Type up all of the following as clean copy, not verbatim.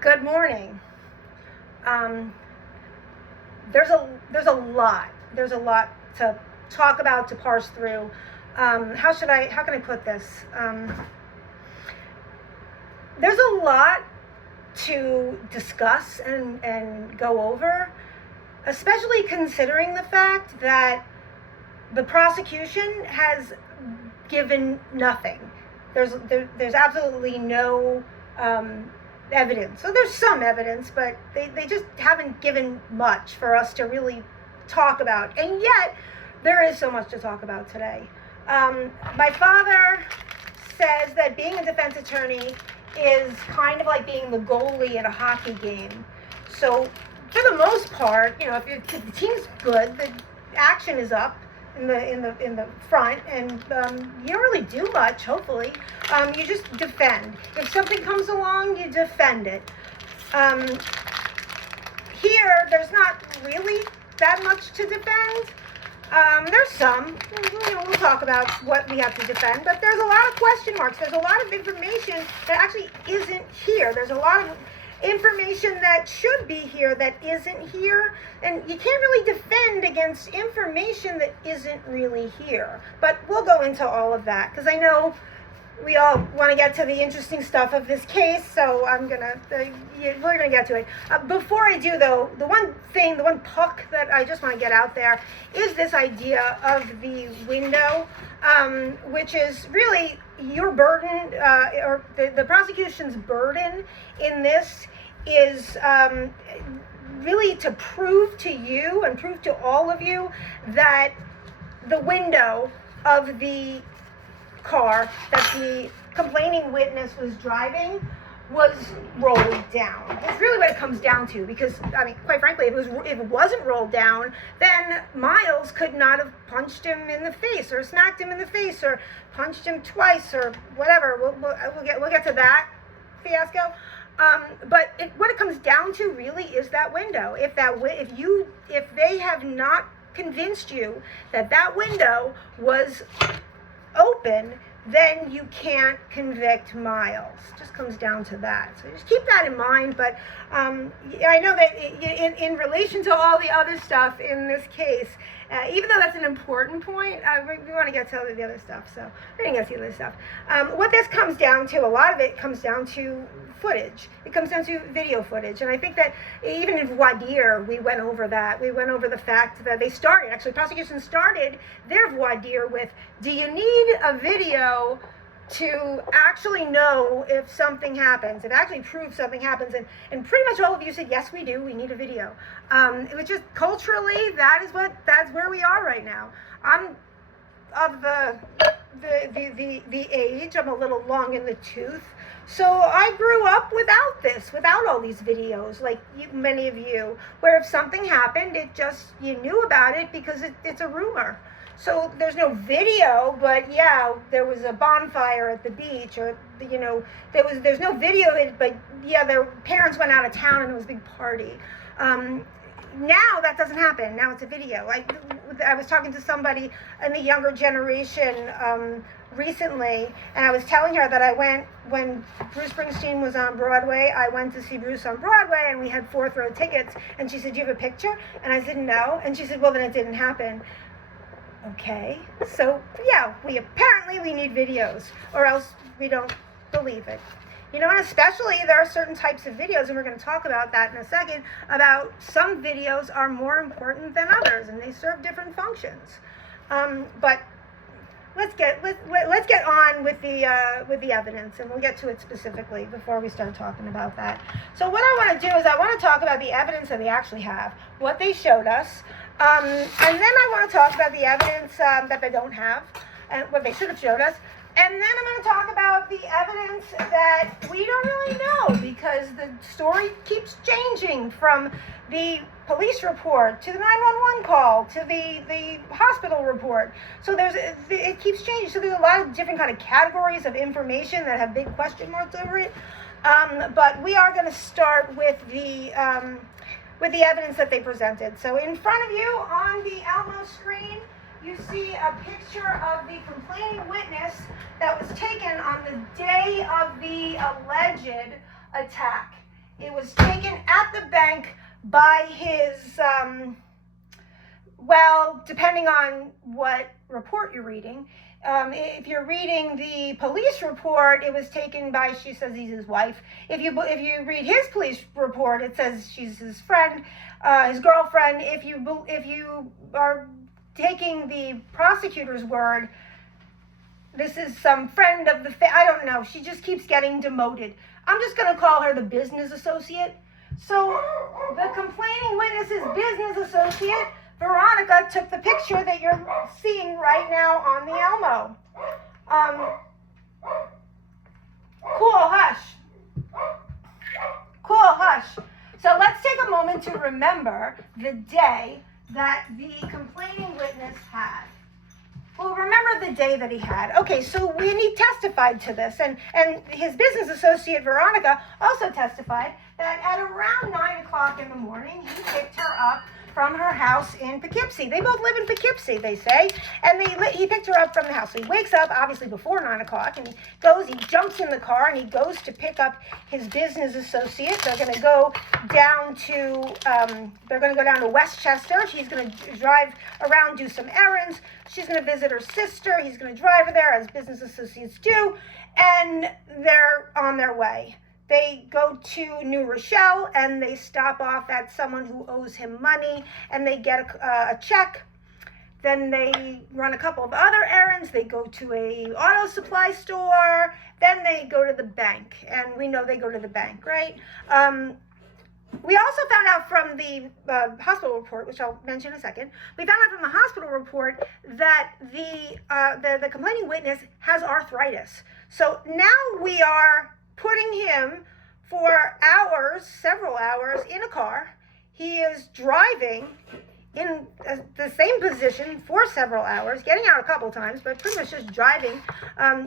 Good morning. Um, there's a lot to talk about, to parse through. How can I put this? There's a lot to discuss and go over, especially considering the fact that the prosecution has given nothing. There's absolutely no evidence. So there's some evidence, but they just haven't given much for us to really talk about. And yet, there is so much to talk about today. My father says that being a defense attorney is kind of like being the goalie at a hockey game. So for the most part, if the team's good, the action is up in the front, and you don't really do much. Hopefully, you just defend. If something comes along, you defend it. Here, there's not really that much to defend. There's some. We'll talk about what we have to defend, but there's a lot of question marks. There's a lot of information that actually isn't here. There's a lot of information that should be here that isn't here, and you can't really defend against information that isn't really here. But we'll go into all of that, because I know we all want to get to the interesting stuff of this case, so we're gonna get to it. Before I do, though, the one puck that I just want to get out there is this idea of the window, which is really your burden, or the prosecution's burden in this is really to prove to you and prove to all of you that the window of the car that the complaining witness was driving was rolled down. It's really what it comes down to, because, quite frankly, if it wasn't rolled down, then Miles could not have punched him in the face, or smacked him in the face, or punched him twice, or whatever. We'll get to that fiasco. But what it comes down to really is that window. If they have not convinced you that window was open, then you can't convict Miles. It just comes down to that. So just keep that in mind. But I know that in relation to all the other stuff in this case, even though that's an important point, we want to get to the other stuff. So we're going to get to the other stuff. What this comes down to, a lot of it comes down to footage. It comes down to video footage. And I think that even in voir dire, we went over that. We went over the fact that prosecution started their voir dire with, do you need a video to actually know if something happens, if actually prove something happens? And pretty much all of you said, yes, we do, we need a video. It was just culturally, that's where we are right now. I'm of the age, I'm a little long in the tooth. So I grew up without all these videos, like many of you, where if something happened, you knew about it because it's a rumor. So there's no video, but yeah, there was a bonfire at the beach, or there's no video, but yeah, their parents went out of town and there was a big party. Now that doesn't happen. Now it's a video. I was talking to somebody in the younger generation recently, and I was telling her that I went, when Bruce Springsteen was on Broadway, I went to see Bruce on Broadway, and we had 4th row tickets, and she said, do you have a picture? And I said, no. And she said, well, then it didn't happen. Okay, so yeah, we need videos, or else we don't believe it. And especially there are certain types of videos, and we're going to talk about that in a second, about some videos are more important than others, and they serve different functions. But let's get on with the evidence, and we'll get to it specifically before we start talking about that. So what I want to do is I want to talk about the evidence that they actually have, what they showed us, and then I want to talk about the evidence that they don't have, and what they should have showed us. And then I'm going to talk about the evidence that we don't really know, because the story keeps changing from the police report to the 911 call to the hospital report. So it keeps changing. So there's a lot of different kind of categories of information that have big question marks over it. But we are going to start with the evidence that they presented. So in front of you on the Almo screen, you see a picture of the complaining witness that was taken on the day of the alleged attack. It was taken at the bank by his, well, depending on what report you're reading. If you're reading the police report, it was taken by, she says he's his wife. If you read his police report, it says she's his friend, his girlfriend. If you are taking the prosecutor's word, this is some friend of the I don't know. She just keeps getting demoted. I'm just going to call her the business associate. So the complaining witness's business associate, Veronica, took the picture that you're seeing right now on the Elmo. Cool, hush. Cool, hush. So let's take a moment to remember the day that the complaining witness had. Well, remember the day that he had. Okay, so when he testified to this, and his business associate, Veronica, also testified that at around 9 o'clock in the morning, he picked her up from her house in Poughkeepsie. They both live in Poughkeepsie, they say, and he picked her up from the house. So he wakes up, obviously, before 9 o'clock, and he jumps in the car, and he goes to pick up his business associate. They're going to go down to Westchester. She's going to drive around, do some errands. She's going to visit her sister. He's going to drive her there, as business associates do, and they're on their way. They go to New Rochelle, and they stop off at someone who owes him money, and they get a check. Then they run a couple of other errands. They go to a auto supply store. Then they go to the bank, and we know they go to the bank, right? We also found out from the hospital report, which I'll mention in a second. We found out from the hospital report that the complaining witness has arthritis. So now we are putting him for hours, several hours, in a car. He is driving in the same position for several hours, getting out a couple times, but pretty much just driving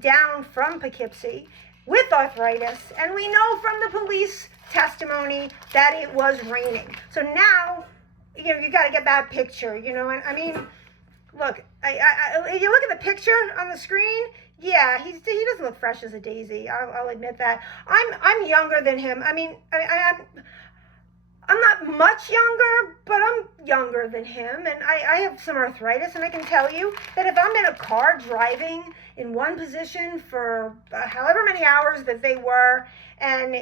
down from Poughkeepsie with arthritis. And we know from the police testimony that it was raining. So now, you got to get that picture, and I mean, look, you look at the picture on the screen. Yeah, he doesn't look fresh as a daisy. I'll admit that. I'm younger than him. I mean, I'm not much younger, but I'm younger than him, and I have some arthritis, and I can tell you that if I'm in a car driving in one position for however many hours that they were, and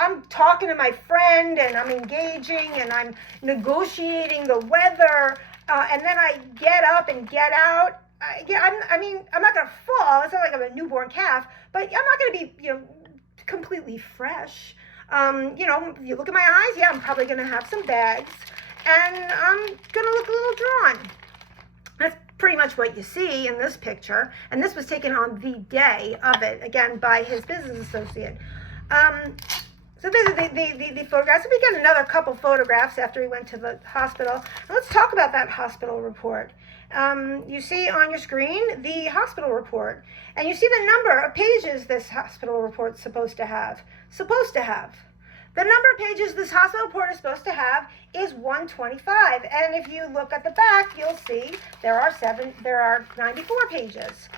I'm talking to my friend, and I'm engaging, and I'm negotiating the weather, and then I get up and get out. I'm not going to fall. It's not like I'm a newborn calf, but I'm not going to be, completely fresh. You look at my eyes, yeah, I'm probably going to have some bags, and I'm going to look a little drawn. That's pretty much what you see in this picture, and this was taken on the day of it, again, by his business associate. So these are the photographs. We get another couple photographs after he went to the hospital. Now let's talk about that hospital report. You see on your screen the hospital report, and you see the number of pages this hospital report's supposed to have. The number of pages this hospital report is supposed to have is 125, and if you look at the back, you'll see there are 94 pages.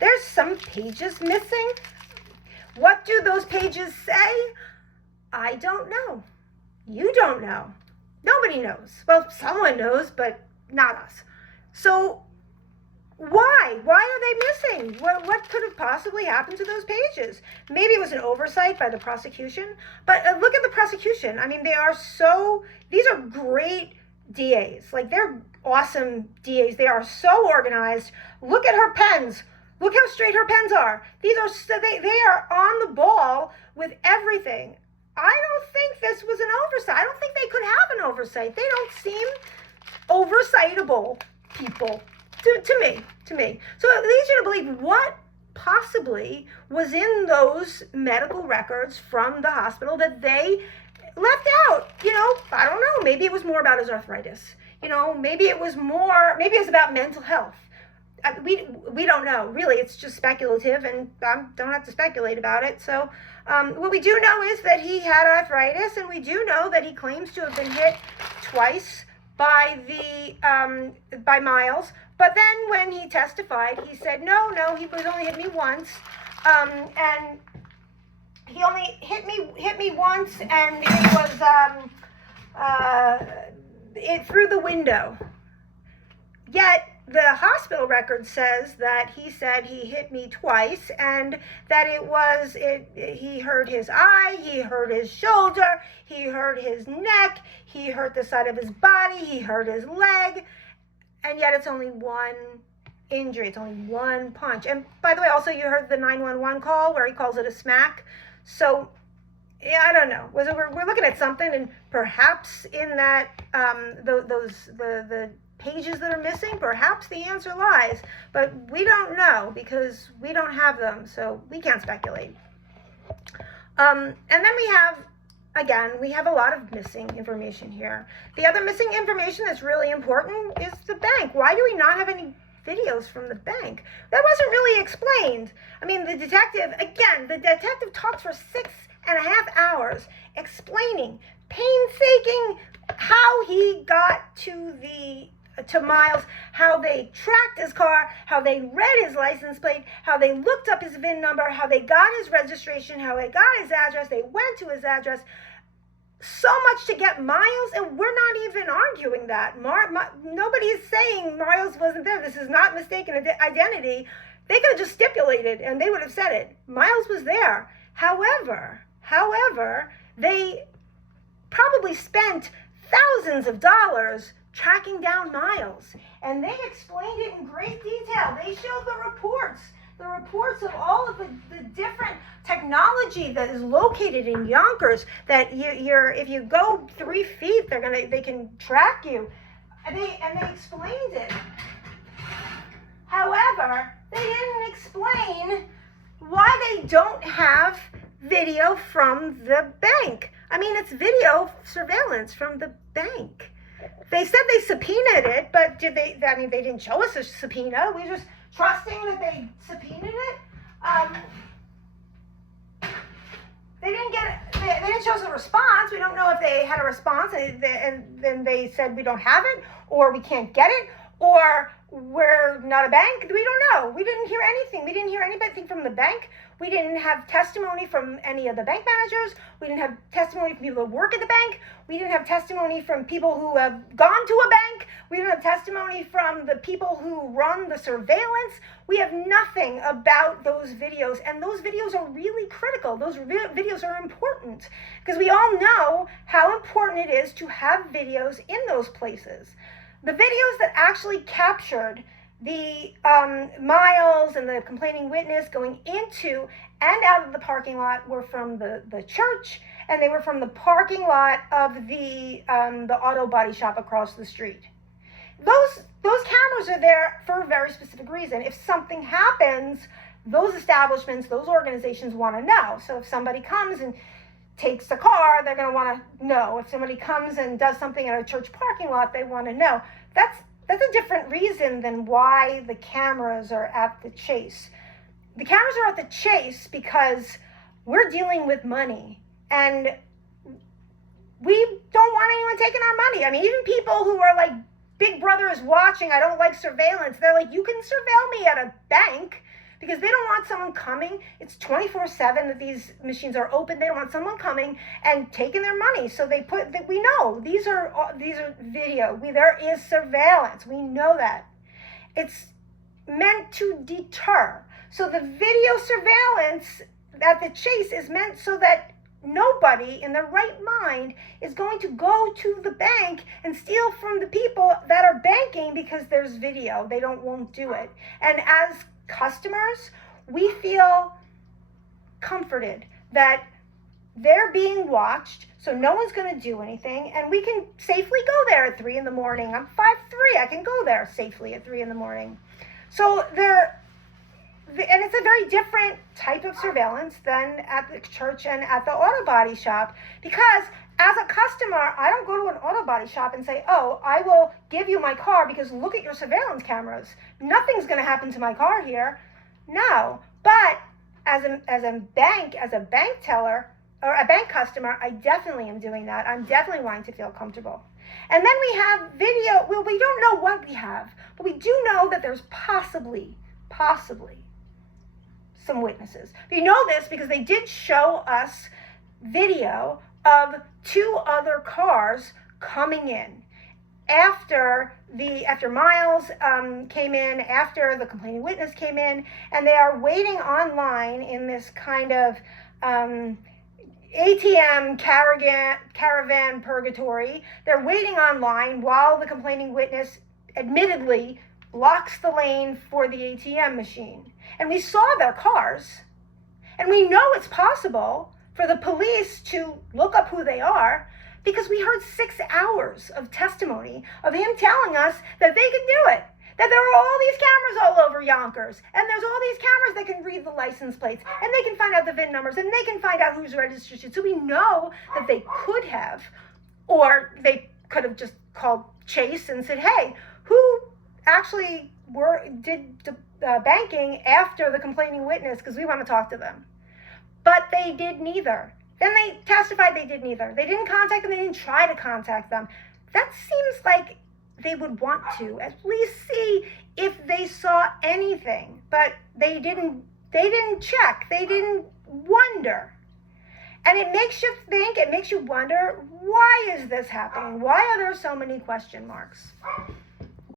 There's some pages missing. What do those pages say? I don't know. You don't know. Nobody knows. Well, someone knows, but not us. So why? Why are they missing? What could have possibly happened to those pages? Maybe it was an oversight by the prosecution, but look at the prosecution. I mean, these are great DAs. Like, they're awesome DAs. They are so organized. Look at her pens. Look how straight her pens are. They are on the ball with everything. I don't think this was an oversight. I don't think they could have an oversight. They don't seem oversightable people to me. So it leads you to believe what possibly was in those medical records from the hospital that they left out. I don't know. Maybe it was more about his arthritis. Maybe it was about mental health. We don't know. Really, it's just speculative, and don't have to speculate about it. So what we do know is that he had arthritis, and we do know that he claims to have been hit twice by Miles. But then when he testified, he said, no, he was only hit me once. And He only hit me once, and it was it through the window. Yet the hospital record says that he said he hit me twice, and that he hurt his eye, he hurt his shoulder, he hurt his neck, he hurt the side of his body, he hurt his leg, and yet it's only one injury. It's only one punch. And by the way, also you heard the 911 call where he calls it a smack. So yeah, I don't know. We're looking at something, and perhaps in that the pages that are missing, perhaps the answer lies, but we don't know because we don't have them, so we can't speculate. And then we have a lot of missing information here. The other missing information that's really important is the bank. Why do we not have any videos from the bank? That wasn't really explained. I mean, the detective talks for 6.5 hours explaining, painstaking, how he got to Miles, how they tracked his car, how they read his license plate, how they looked up his VIN number, how they got his registration, how they got his address, they went to his address. So much to get Miles, and we're not even arguing that. Nobody is saying Miles wasn't there. This is not mistaken identity. They could have just stipulated, and they would have said it. Miles was there. However, they probably spent thousands of dollars tracking down Miles, and they explained it in great detail. They showed the reports of all of the different technology that is located in Yonkers, that if you go 3 feet, they can track you, and they explained it. However, they didn't explain why they don't have video from the bank. I mean, it's video surveillance from the bank. They said they subpoenaed it, but they didn't show us a subpoena. We just trusting that they subpoenaed it. They didn't show us a response. We don't know if they had a response and then they said we don't have it, or we can't get it, or we're not a bank. We don't know. We didn't hear anything. We didn't hear anything from the bank. We didn't have testimony from any of the bank managers. We didn't have testimony from people who work at the bank. We didn't have testimony from people who have gone to a bank. We didn't have testimony from the people who run the surveillance. We have nothing about those videos, and those videos are really critical. Those videos are important because we all know how important it is to have videos in those places. The videos that actually captured the Miles and the complaining witness going into and out of the parking lot were from the church, and they were from the parking lot of the auto body shop across the street. Those cameras are there for a very specific reason. If something happens, those establishments, those organizations want to know. So if somebody comes and takes the car, they're going to want to know. If somebody comes and does something at a church parking lot, they want to know. That's a different reason than why the cameras are at the Chase. The cameras are at the Chase because we're dealing with money, and we don't want anyone taking our money. I mean, even people who are like, Big Brother is watching, I don't like surveillance, they're like, you can surveil me at a bank, because they don't want someone coming. It's 24/7 that these machines are open. They don't want someone coming and taking their money. So we know these are video. There is surveillance. We know that. It's meant to deter. So the video surveillance at the Chase is meant so that nobody in their right mind is going to go to the bank and steal from the people that are banking because there's video. They won't do it. And as customers, we feel comforted that they're being watched, so no one's going to do anything, and we can safely go there at 3 a.m. I'm 5'3", I can go there safely at 3 a.m. So and it's a very different type of surveillance than at the church and at the auto body shop, because as a customer, I don't go to an auto body shop and say, oh, I will give you my car because look at your surveillance cameras. Nothing's going to happen to my car here. No. But as a bank teller or a bank customer, I definitely am doing that. I'm definitely wanting to feel comfortable. And then we have video. Well, we don't know what we have, but we do know that there's possibly some witnesses. We know this because they did show us video of 2 other cars coming in after Miles came in, after the complaining witness came in, and they are waiting online in this kind of ATM caravan purgatory. They're waiting online while the complaining witness admittedly blocks the lane for the ATM machine. And we saw their cars, and we know it's possible for the police to look up who they are because we heard 6 hours of testimony of him telling us that they could do it, that there are all these cameras all over Yonkers, and there's all these cameras that can read the license plates, and they can find out the VIN numbers, and they can find out who's registered. So we know that they could have, or they could have just called Chase and said, hey, who actually did banking after the complaining witness, because we want to talk to them. But they did neither. Then they testified they did neither. They didn't contact them. They didn't try to contact them. That seems like they would want to at least see if they saw anything. But they didn't check. They didn't wonder. And it makes you think, it makes you wonder, why is this happening? Why are there so many question marks?